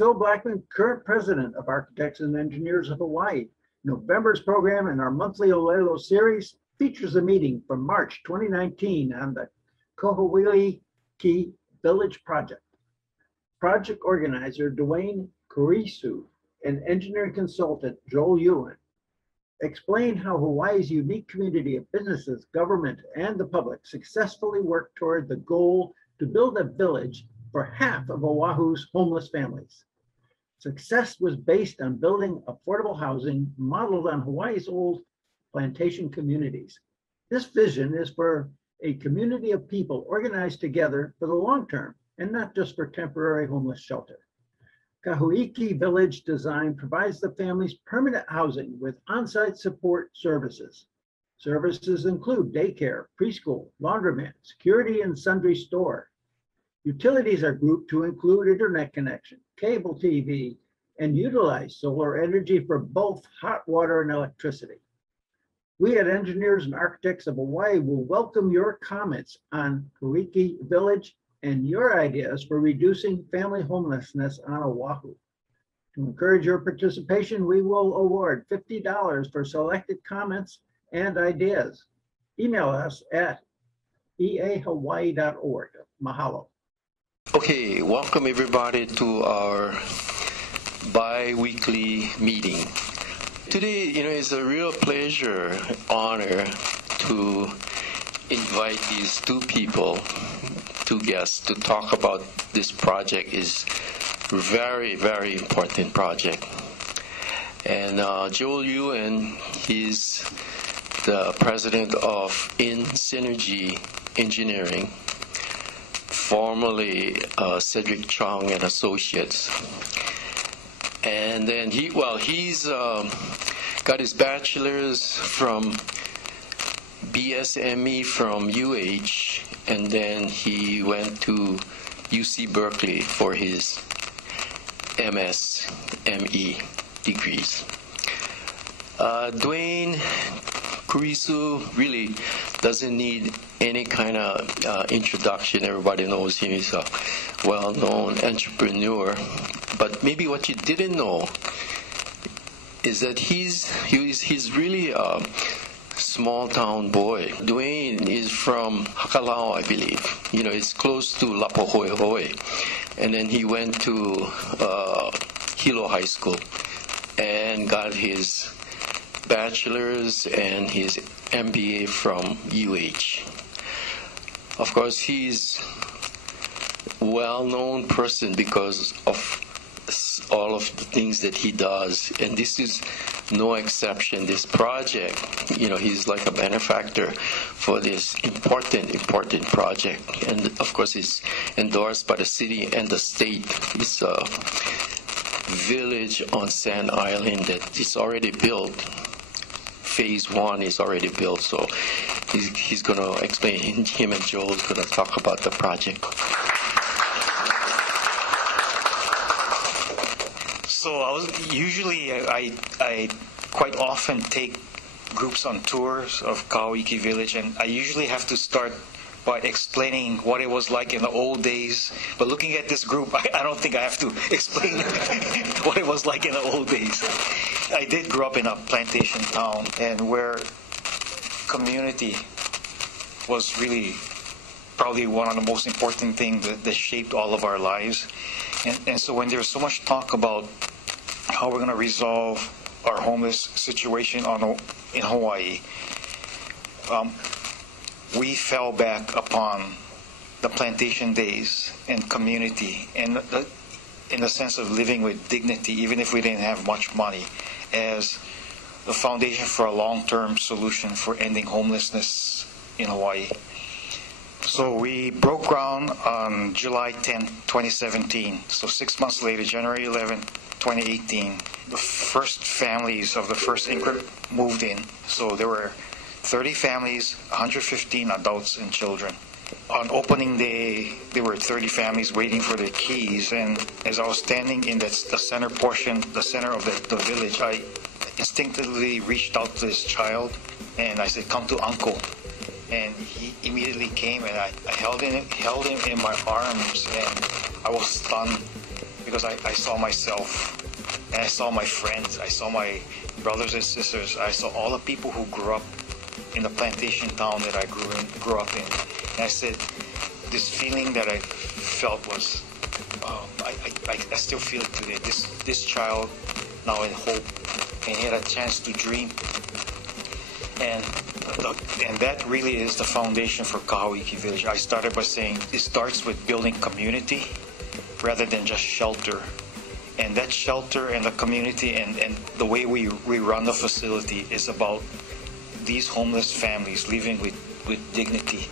Phil Blackman, current president of Architects and Engineers of Hawaii. November's program in our monthly Olelo series features a meeting from March 2019 on the Kahauiki Village project. Project organizer Dwayne Kurisu and engineering consultant Joel Ewan explained how Hawaii's unique community of businesses, government, and the public successfully worked toward the goal to build a village for half of Oahu's homeless families. Success was based on building affordable housing modeled on Hawaii's old plantation communities. This vision is for a community of people organized together for the long term and not just for temporary homeless shelter. Kahauiki Village design provides the families permanent housing with on-site support services. Services include daycare, preschool, laundromat, security, and Sundry Store. Utilities are grouped to include internet connection, cable TV, and utilize solar energy for both hot water and electricity. We at Engineers and Architects of Hawaii will welcome your comments on Kahauiki Village and your ideas for reducing family homelessness on Oahu. To encourage your participation, we will award $50 for selected comments and ideas. Email us at eahawaii.org. Mahalo. Okay, welcome everybody to our bi-weekly meeting. Today, it's a real pleasure, honor to invite these two guests to talk about this project. Is very, very important project. And Joel Ewan, he's the president of Synergy Engineering, formerly Cedric Chong and Associates. And then he's got his bachelor's from BSME from UH, and then he went to UC Berkeley for his MS.ME degrees. Dwayne Kurisu really doesn't need any kind of introduction. Everybody knows him. He's a well-known entrepreneur. But maybe what you didn't know is that he's really a small-town boy. Dwayne is from Hakalau, I believe. It's close to Lapohoehoe. And then he went to Hilo High School and got his bachelor's and his MBA from UH. Of course, he's a well-known person because of all of the things that he does, and this is no exception. This project, he's like a benefactor for this important project, and of course it's endorsed by the city and the state. It's a village on Sand Island that is already built. Phase 1 is already built, so he's going to explain. Him and Joel is going to talk about the project. So I quite often take groups on tours of Kahauiki Village, and I usually have to start by explaining what it was like in the old days. But looking at this group, I don't think I have to explain what it was like in the old days. I did grow up in a plantation town, and where community was really probably one of the most important things that shaped all of our lives. And so when there's so much talk about how we're going to resolve our homeless situation in Hawaii, we fell back upon the plantation days and community, and in the sense of living with dignity, even if we didn't have much money, as the foundation for a long-term solution for ending homelessness in Hawaii. So we broke ground on July 10, 2017. So 6 months later, January 11, 2018, the first families of the first increment moved in. So there were 30 families, 115 adults and children. On opening day, there were 30 families waiting for their keys. And as I was standing in the center portion, the center of the village, I instinctively reached out to this child and I said, "Come to Uncle." And he immediately came, and I held him in my arms, and I was stunned because I saw myself, and I saw my friends, I saw my brothers and sisters, I saw all the people who grew up in the plantation town that I grew up in. And I said, this feeling that I felt was, I still feel it today. This child now in hope, and he had a chance to dream. And that really is the foundation for Kahauiki Village. I started by saying it starts with building community rather than just shelter. And that shelter and the community and the way we run the facility is about these homeless families living with dignity.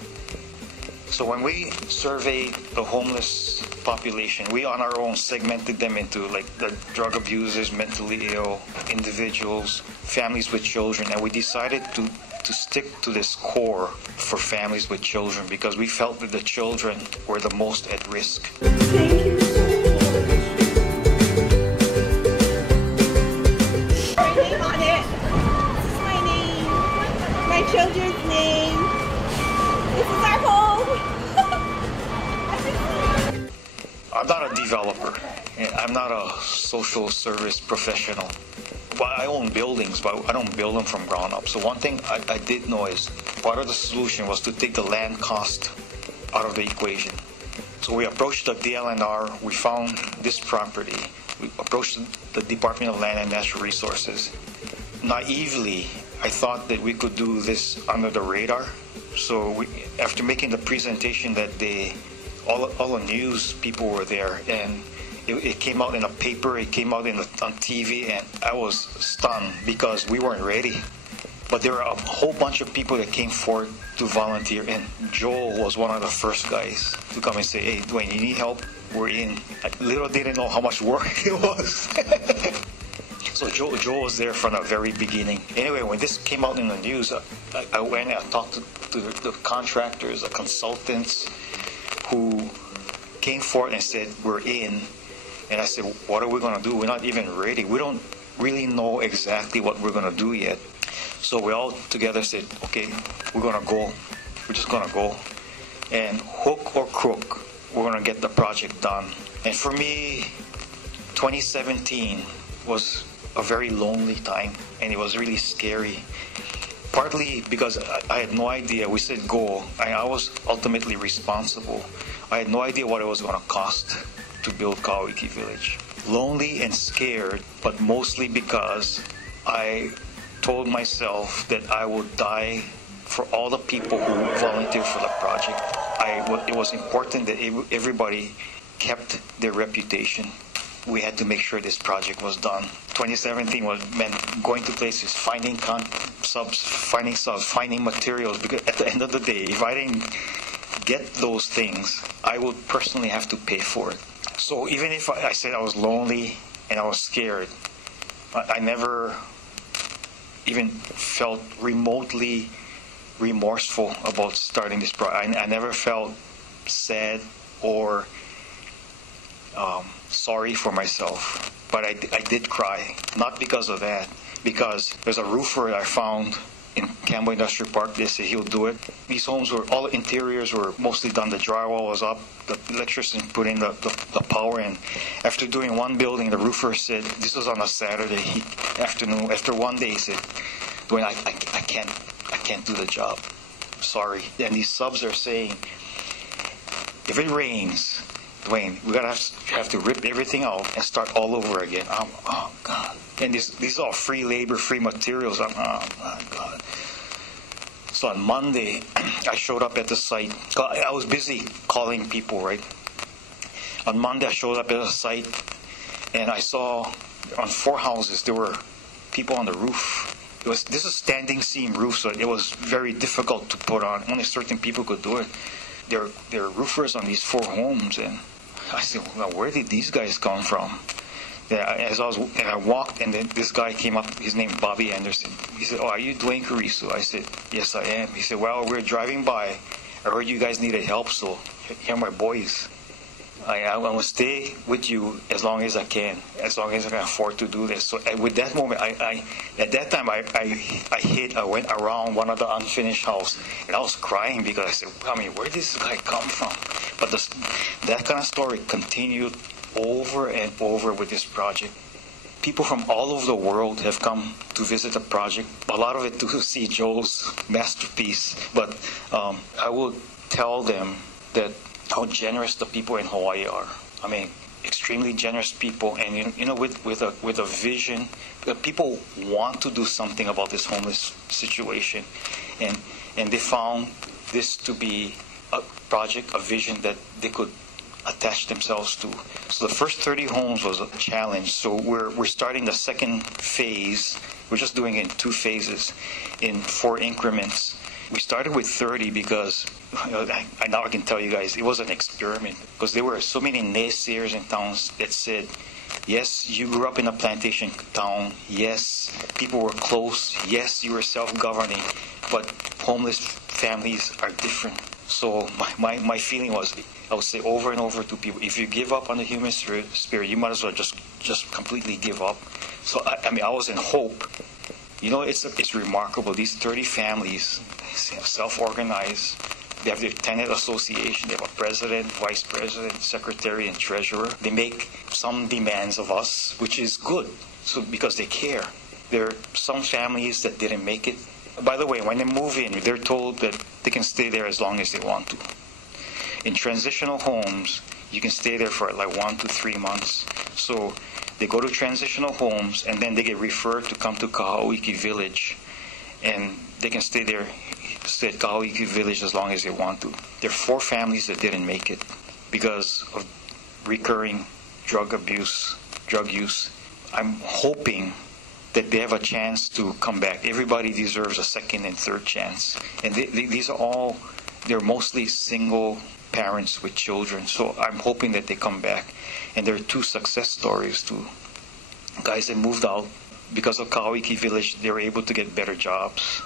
So when we surveyed the homeless population, we on our own segmented them into like the drug abusers, mentally ill individuals, families with children, and we decided to stick to this core for families with children because we felt that the children were the most at risk. Thank you so much. My name on it. This is my name. My children's name. This is our home. I'm not a developer. I'm not a social service professional. Well, I own buildings, but I don't build them from ground up. So one thing I did know is part of the solution was to take the land cost out of the equation. So we approached the DLNR, we found this property, we approached the Department of Land and Natural Resources. Naively, I thought that we could do this under the radar. So after making the presentation that day, all the news people were there, and it came out in a paper, it came out on TV, and I was stunned because we weren't ready. But there were a whole bunch of people that came forward to volunteer, and Joel was one of the first guys to come and say, hey, Dwayne, you need help? We're in. I literally didn't know how much work it was. So Joel was there from the very beginning. Anyway, when this came out in the news, I went and I talked to the contractors, the consultants who came forward and said, we're in. And I said, what are we going to do? We're not even ready. We don't really know exactly what we're going to do yet. So we all together said, okay, we're going to go. We're just going to go. And hook or crook, we're going to get the project done. And for me, 2017 was a very lonely time, and it was really scary. Partly because I had no idea. We said go, and I was ultimately responsible. I had no idea what it was going to cost to build Kahauiki Village. Lonely and scared, but mostly because I told myself that I would die for all the people who volunteered for the project. It was important that everybody kept their reputation. We had to make sure this project was done. 2017 meant going to places, finding subs, finding materials, because at the end of the day, if I didn't get those things, I would personally have to pay for it. So even if I said I was lonely and I was scared, I never even felt remotely remorseful about starting this project. I never felt sad or sorry for myself, but I did cry. Not because of that, because there's a roofer I found in Campbell Industrial Park. They said he'll do it. These homes were, all the interiors were mostly done. The drywall was up. The electrician put in the power in. After doing one building, the roofer said, this was on a Saturday afternoon. After one day, he said, Dwayne, I can't do the job. Sorry. And these subs are saying, if it rains, Dwayne, we're gonna have to rip everything out and start all over again. Oh God! And these are all free labor, free materials. Oh my God! So on Monday, I showed up at the site. I was busy calling people, right? On Monday, I showed up at the site, and I saw on 4 houses there were people on the roof. This is standing seam roof, so it was very difficult to put on. Only certain people could do it. There are roofers on these 4 homes, and I said, well, where did these guys come from? I walked, and then this guy came up. His name is Bobby Anderson. He said, "Oh, are you Dwayne Cariso?" I said, "Yes, I am." He said, "Well, we're driving by. I heard you guys needed help, so here are my boys. I will stay with you as long as I can, as long as I can afford to do this." So with that moment, at that time, I went around one of the unfinished houses, and I was crying because I said, where did this guy come from? But that kind of story continued over and over with this project. People from all over the world have come to visit the project, a lot of it to see Joel's masterpiece. But I will tell them that how generous the people in Hawaii are. I mean, extremely generous people, and with a vision. People want to do something about this homeless situation, and they found this to be a project, a vision that they could attach themselves to. So the first 30 homes was a challenge. So we're starting the second phase. We're just doing it in 2 phases, in 4 increments. We started with 30 because now I can tell you guys it was an experiment, because there were so many naysayers in towns that said, yes, you grew up in a plantation town. Yes, people were close. Yes, you were self-governing, but homeless families are different. So my feeling was, I would say over and over to people, if you give up on the human spirit, you might as well just completely give up. So I was in hope. It's remarkable. These 30 families, self-organized. They have their tenant association. They have a president, vice president, secretary, and treasurer. They make some demands of us, which is good. So because they care. There are some families that didn't make it. By the way, when they move in, they're told that they can stay there as long as they want to. In transitional homes, you can stay there for like 1 to 3 months. So they go to transitional homes, and then they get referred to come to Kahauiki Village, and they can stay there, stay at Kahauiki Village as long as they want to. There are 4 families that didn't make it because of recurring drug abuse, drug use. I'm hoping that they have a chance to come back. Everybody deserves a second and third chance. And these are all, they're mostly single parents with children. So I'm hoping that they come back. And there are 2 success stories too. Guys that moved out because of Kahauiki Village, they were able to get better jobs.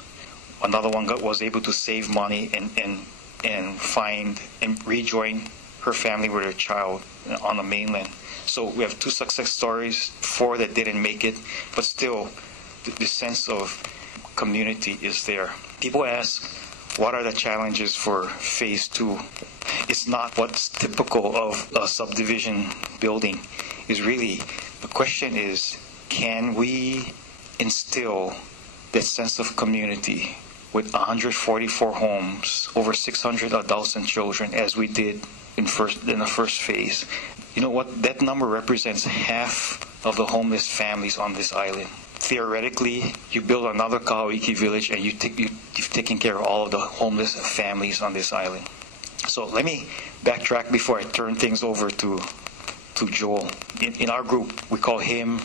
Another one was able to save money and find and rejoin her family with her child on the mainland. So we have 2 success stories, 4 that didn't make it, but still the sense of community is there. People ask, what are the challenges for phase 2? It's not what's typical of a subdivision building. It's really, the question is, can we instill that sense of community with 144 homes, over 600 adults and children, as we did in the first phase? You know what? That number represents half of the homeless families on this island. Theoretically, you build another Kahauiki Village, and you've taken care of all of the homeless families on this island. So let me backtrack before I turn things over to Joel. In our group, we call him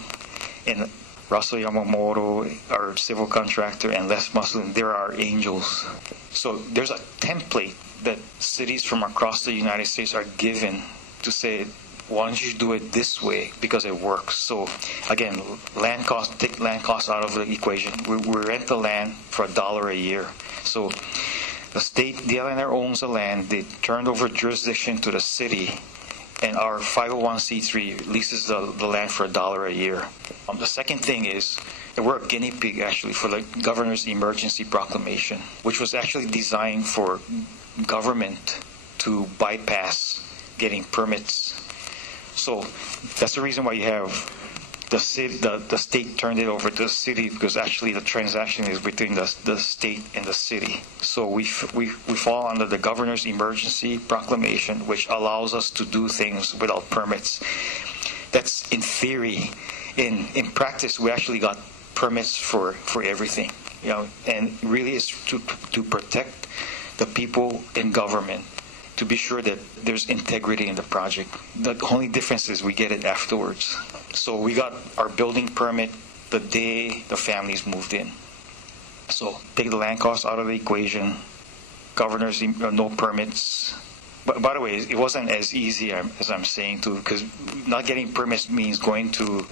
and Russell Yamamoto, our civil contractor, and Les Muslin, they're our angels. So there's a template that cities from across the United States are given to say, why don't you do it this way, because it works. So again, take land costs out of the equation. We rent the land for $1 a year. So the state, the LNR owns the land. They turned over jurisdiction to the city, and our 501c3 leases the land for $1 a year. The second thing is that we're a guinea pig actually for the governor's emergency proclamation, which was actually designed for government to bypass getting permits. So that's the reason why you have the state turned it over to the city, because actually the transaction is between the state and the city. So we fall under the governor's emergency proclamation, which allows us to do things without permits. That's in theory. In practice, we actually got permits for everything, and really it's to protect the people in government, to be sure that there's integrity in the project. The only difference is we get it afterwards. So we got our building permit the day the families moved in. So take the land costs out of the equation, governors, no permits. But by the way, it wasn't as easy as I'm saying too, because not getting permits means going to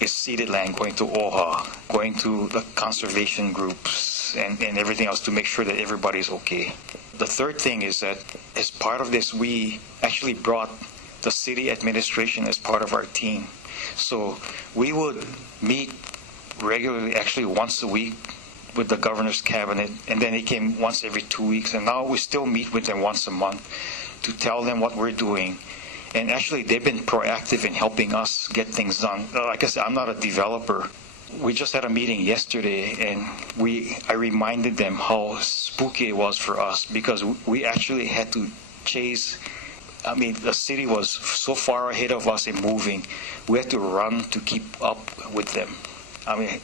it's ceded land, going to OHA, going to the conservation groups and everything else to make sure that everybody's okay. The third thing is that as part of this, we actually brought the city administration as part of our team. So we would meet regularly, actually once a week, with the governor's cabinet, and then it came once every 2 weeks, and now we still meet with them once a month to tell them what we're doing And actually, they've been proactive in helping us get things done. Like I said, I'm not a developer. We just had a meeting yesterday, and I reminded them how spooky it was for us because we actually had to chase. I mean, the city was so far ahead of us in moving. We had to run to keep up with them. I mean,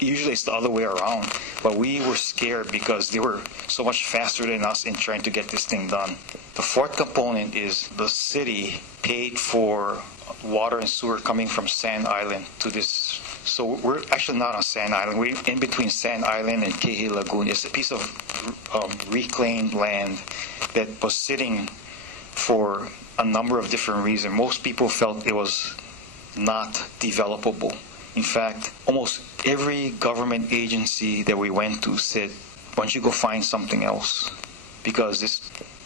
usually it's the other way around, but we were scared because they were so much faster than us in trying to get this thing done. The fourth component is the city paid for water and sewer coming from Sand Island to this. So we're actually not on Sand Island. We're in between Sand Island and Kehe Lagoon. It's a piece of reclaimed land that was sitting for a number of different reasons. Most people felt it was not developable. In fact, almost every government agency that we went to said, why don't you go find something else? Because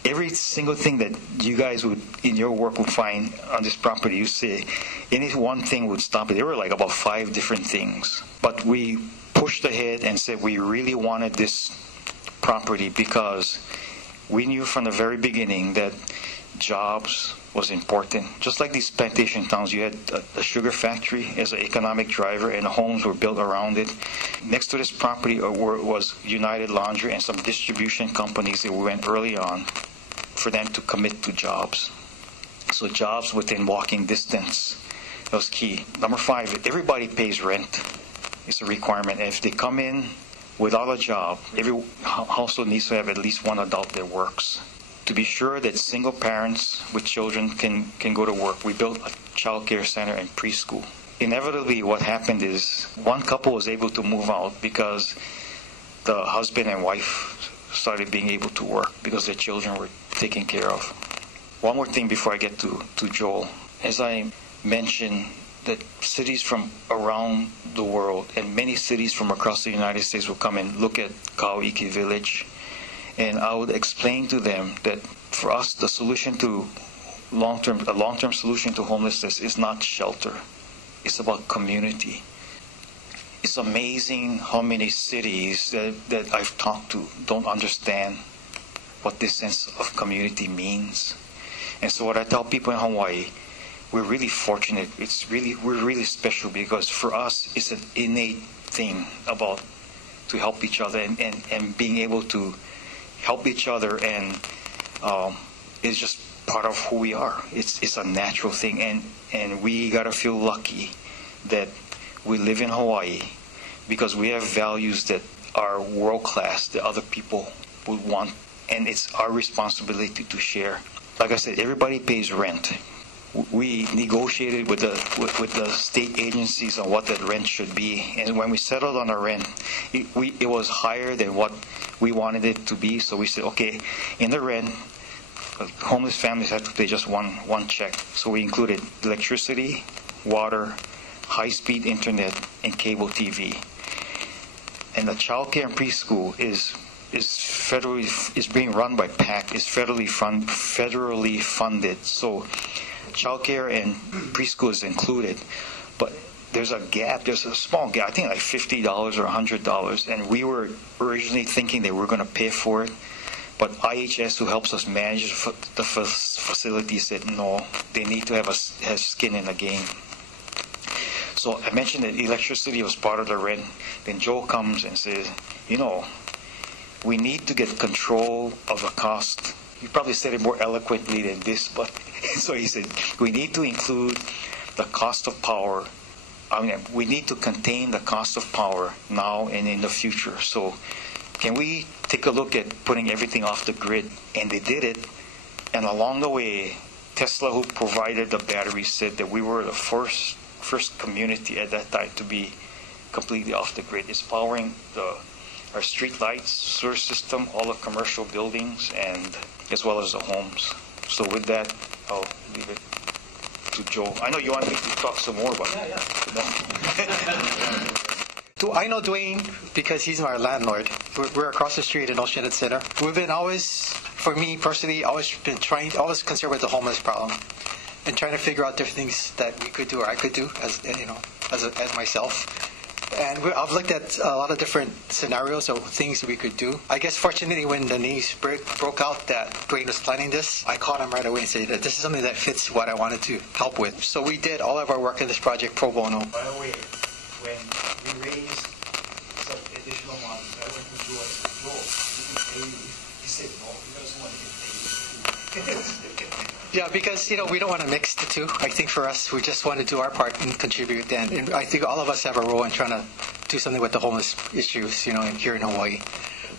every single thing that you guys would, in your work, would find on this property, you say, any one thing would stop it. There were like about 5 different things. But we pushed ahead and said we really wanted this property because we knew from the very beginning that jobs was important. Just like these plantation towns, you had a sugar factory as an economic driver, and the homes were built around it. Next to this property was United Laundry and some distribution companies that we went early on for them to commit to jobs. So jobs within walking distance, that was key. Number 5, everybody pays rent. It's a requirement. And if they come in without a job, every household needs to have at least one adult that works. To be sure that single parents with children can go to work, we built a child care center and preschool. Inevitably, what happened is one couple was able to move out because the husband and wife started being able to work because their children were taken care of. One more thing before I get to Joel. As I mentioned, that cities from around the world and many cities from across the United States will come and look at Kahauiki Village. And I would explain to them that for us, the solution to a long-term solution to homelessness is not shelter. It's about community. It's amazing how many cities that I've talked to don't understand what this sense of community means. And so what I tell people in Hawaii, we're really fortunate. We're really special because for us, it's an innate thing about to help each other and being able to help each other, and it's just part of who we are. It's a natural thing, and we gotta feel lucky that we live in Hawaii because we have values that are world class that other people would want, and it's our responsibility to share. Like I said, everybody pays rent. We negotiated with the state agencies on what that rent should be, and when we settled on the rent, it was higher than what we wanted it to be. So we said, okay, in the rent, homeless families have to pay just one check. So we included electricity, water, high-speed internet, and cable TV. And the child care and preschool is being run by PAC. It's federally funded. So childcare and preschool is included, but there's a gap. There's a small gap. I think like $50 or $100, and we were originally thinking that we're going to pay for it, but IHS, who helps us manage the facility, said no. They need to have skin in the game. So I mentioned that electricity was part of the rent. Then Joe comes and says, we need to get control of the cost. He probably said it more eloquently than this, but so he said, we need to include the cost of power. We need to contain the cost of power now and in the future. So can we take a look at putting everything off the grid? And they did it. And along the way, Tesla, who provided the batteries, said that we were the first community at that time to be completely off the grid. It's powering our street lights, sewer system, all the commercial buildings, and as well as the homes. So with that, I'll leave it to Joe. I know you want me to talk some more, but So I know Dwayne because he's my landlord. We're across the street in Ocean Center. We've been always, for me personally, always concerned with the homeless problem and trying to figure out different things that we could do or I could do as myself. And I've looked at a lot of different scenarios of things we could do. I guess fortunately when the news broke out that Dwayne was planning this, I called him right away and said that this is something that fits what I wanted to help with. So we did all of our work in this project pro bono. By the way, when we raised some additional money, I went to Joe and said, Joe, he said, no, he doesn't want to get paid. Yeah, because we don't want to mix the two. I think for us, we just want to do our part and contribute. And I think all of us have a role in trying to do something with the homeless issues, here in Hawaii.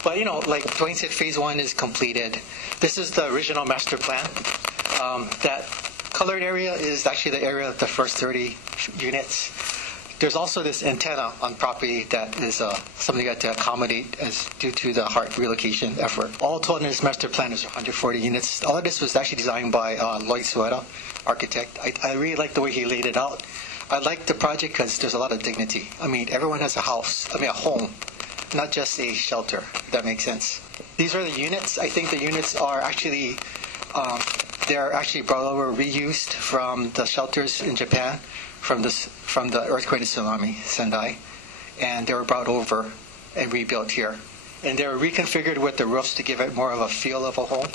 But like Dwayne said, phase 1 is completed. This is the original master plan. That colored area is actually the area of the first 30 units. There's also this antenna on property that is something that to accommodate as due to the heart relocation effort. All told in this master plan is 140 units. All of this was actually designed by Lloyd Sueta, architect. I really like the way he laid it out. I like the project because there's a lot of dignity. I mean, everyone has a home, not just a shelter, if that makes sense. These are the units. I think the units are actually, they're actually brought over, reused from the shelters in Japan. From the earthquake and tsunami, Sendai, and they were brought over and rebuilt here. And they were reconfigured with the roofs to give it more of a feel of a home.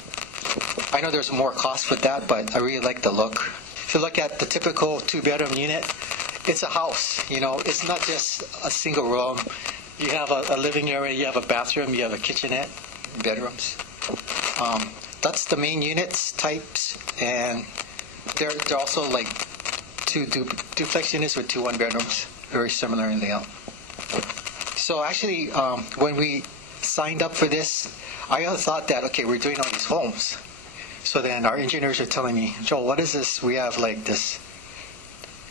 I know there's more cost with that, but I really like the look. If you look at the typical 2-bedroom unit, it's a house. It's not just a single room. You have a living area, you have a bathroom, you have a kitchenette, bedrooms. That's the main units types, and they're also like 2 duplex units with 2 1-bedrooms, very similar in layout. So actually, when we signed up for this, I thought that, okay, we're doing all these homes. So then our engineers are telling me, Joel, what is this? We have like this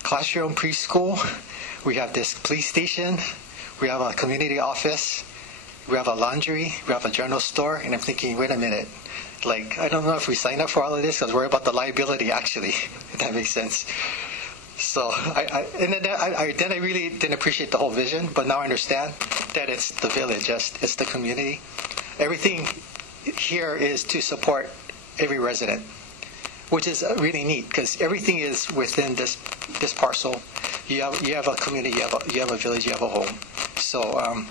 classroom preschool, we have this police station, we have a community office, we have a laundry, we have a general store, and I'm thinking, wait a minute, like, I don't know if we signed up for all of this because we're about the liability, actually, if that makes sense. So then I really didn't appreciate the whole vision, but now I understand that it's the village, it's the community. Everything here is to support every resident, which is really neat because everything is within this parcel. You have a community, you have a village, you have a home. So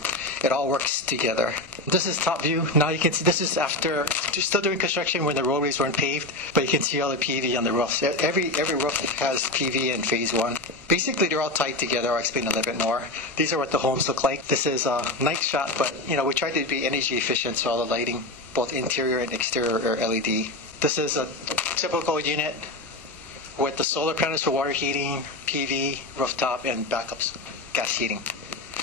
it all works together. This is top view. Now you can see this is after still doing construction when the roadways weren't paved, but you can see all the PV on the roofs. Every roof has PV in phase 1. Basically, they're all tied together. I'll explain a little bit more. These are what the homes look like. This is a night shot, but we try to be energy efficient, so all the lighting, both interior and exterior, are LED. This is a typical unit with the solar panels for water heating, PV, rooftop, and backups, gas heating.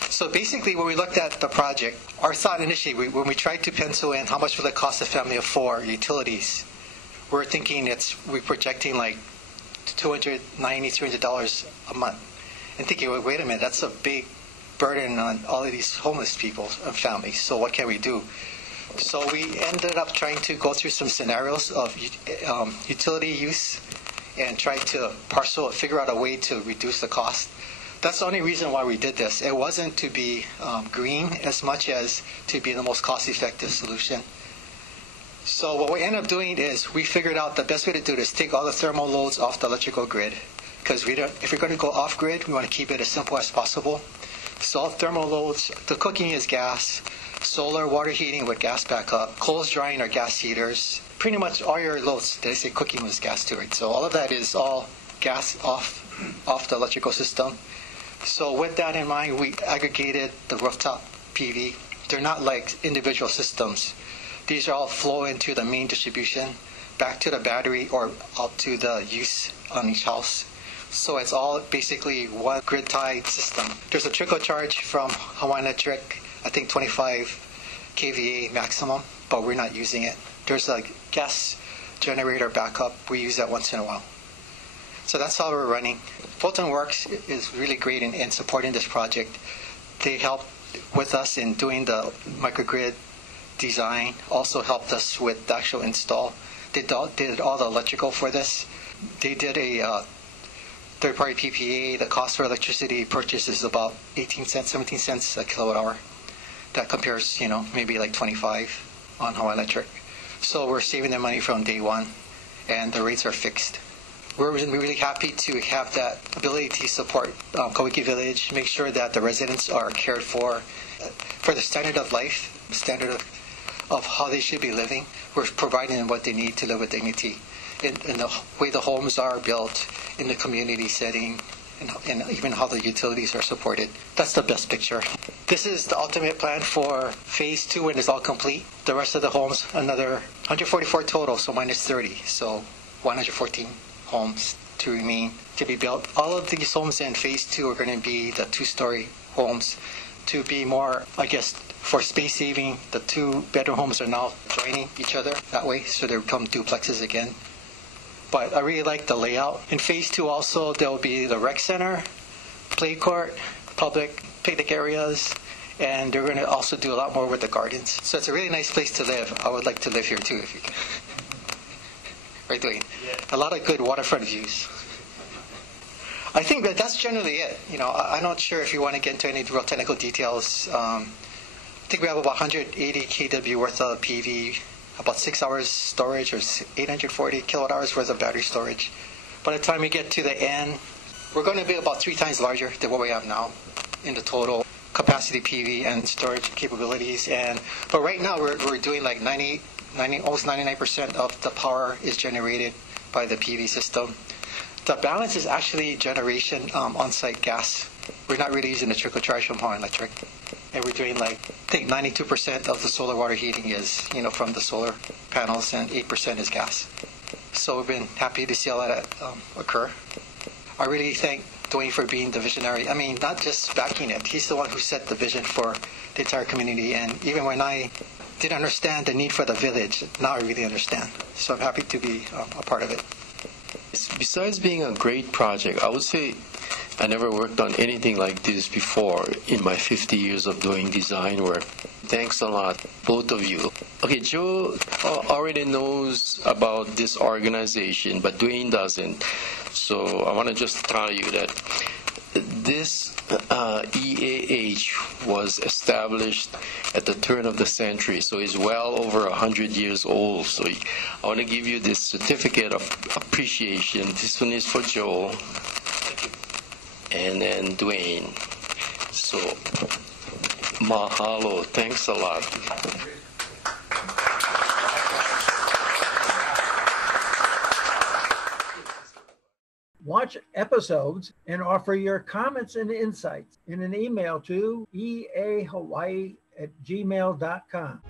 So basically, when we looked at the project, our thought initially, when we tried to pencil in how much will it cost a family of 4 utilities, we're thinking we're projecting like $290, $300 a month. And thinking, well, wait a minute, that's a big burden on all of these homeless people and families. So what can we do? So we ended up trying to go through some scenarios of utility use and try to figure out a way to reduce the cost. That's the only reason why we did this. It wasn't to be green as much as to be the most cost-effective solution. So what we ended up doing is we figured out the best way to do it is take all the thermal loads off the electrical grid. Because if we're going to go off-grid, we want to keep it as simple as possible. So all thermal loads, the cooking is gas, solar, water heating with gas backup, clothes drying are gas heaters. Pretty much all your loads, they say cooking was gas too, right? So all of that is all gas off the electrical system. So with that in mind, we aggregated the rooftop PV. They're not like individual systems. These are all flow into the main distribution, back to the battery or out to the use on each house. So it's all basically one grid-tied system. There's a trickle charge from Hawaiian Electric, I think 25 kVA maximum, but we're not using it. There's a gas generator backup. We use that once in a while. So that's how we're running. Fulton Works is really great in supporting this project. They helped with us in doing the microgrid design, also helped us with the actual install. They did all the electrical for this. They did a third-party PPA. The cost for electricity purchase is about 18 cents, 17 cents a kilowatt hour. That compares, maybe like 25 on Hawaiian Electric. So we're saving them money from day one, and the rates are fixed. we're really happy to have that ability to support Kahauiki Village, make sure that the residents are cared for the standard of life, standard of how they should be living. We're providing them what they need to live with dignity in the way the homes are built, in the community setting, and even how the utilities are supported. That's the best picture. This is the ultimate plan for phase 2 when it's all complete. The rest of the homes, another 144 total, so minus 30. So 114 homes to remain, to be built. All of these homes in phase 2 are going to be the 2-story homes to be more, I guess, for space saving. The 2-bedroom homes are now joining each other that way, so they become duplexes again. But I really like the layout. In phase 2 also, there will be the rec center, play court, public picnic areas, and they're going to also do a lot more with the gardens. So it's a really nice place to live. I would like to live here too if you can. Right, Dwayne? Yeah. A lot of good waterfront views. I think that's generally it. You know, I'm not sure if you want to get into any real technical details. I think we have about 180 kW worth of PV, about 6 hours storage, or 840 kilowatt hours worth of battery storage. By the time we get to the end, we're going to be about 3 times larger than what we have now in the total capacity PV and storage capabilities. But right now we're doing like almost 99% of the power is generated by the PV system. The balance is actually generation on-site gas. We're not really using the trickle charge from Hawaiian Electric. And we're doing like, I think 92% of the solar water heating is, from the solar panels, and 8% is gas. So we've been happy to see all that occur. I really thank Dwayne for being the visionary. I mean, not just backing it. He's the one who set the vision for the entire community. And even when I didn't understand the need for the village, now I really understand. So I'm happy to be a part of it. Besides being a great project, I would say I never worked on anything like this before in my 50 years of doing design work. Thanks a lot, both of you. Okay, Joe already knows about this organization, but Dwayne doesn't. So I want to just tell you that this EAH was established at the turn of the century, so it's well over 100 years old. So I want to give you this certificate of appreciation. This one is for Joe. And then Dwayne. So, mahalo. Thanks a lot. Watch episodes and offer your comments and insights in an email to eahawaii@gmail.com.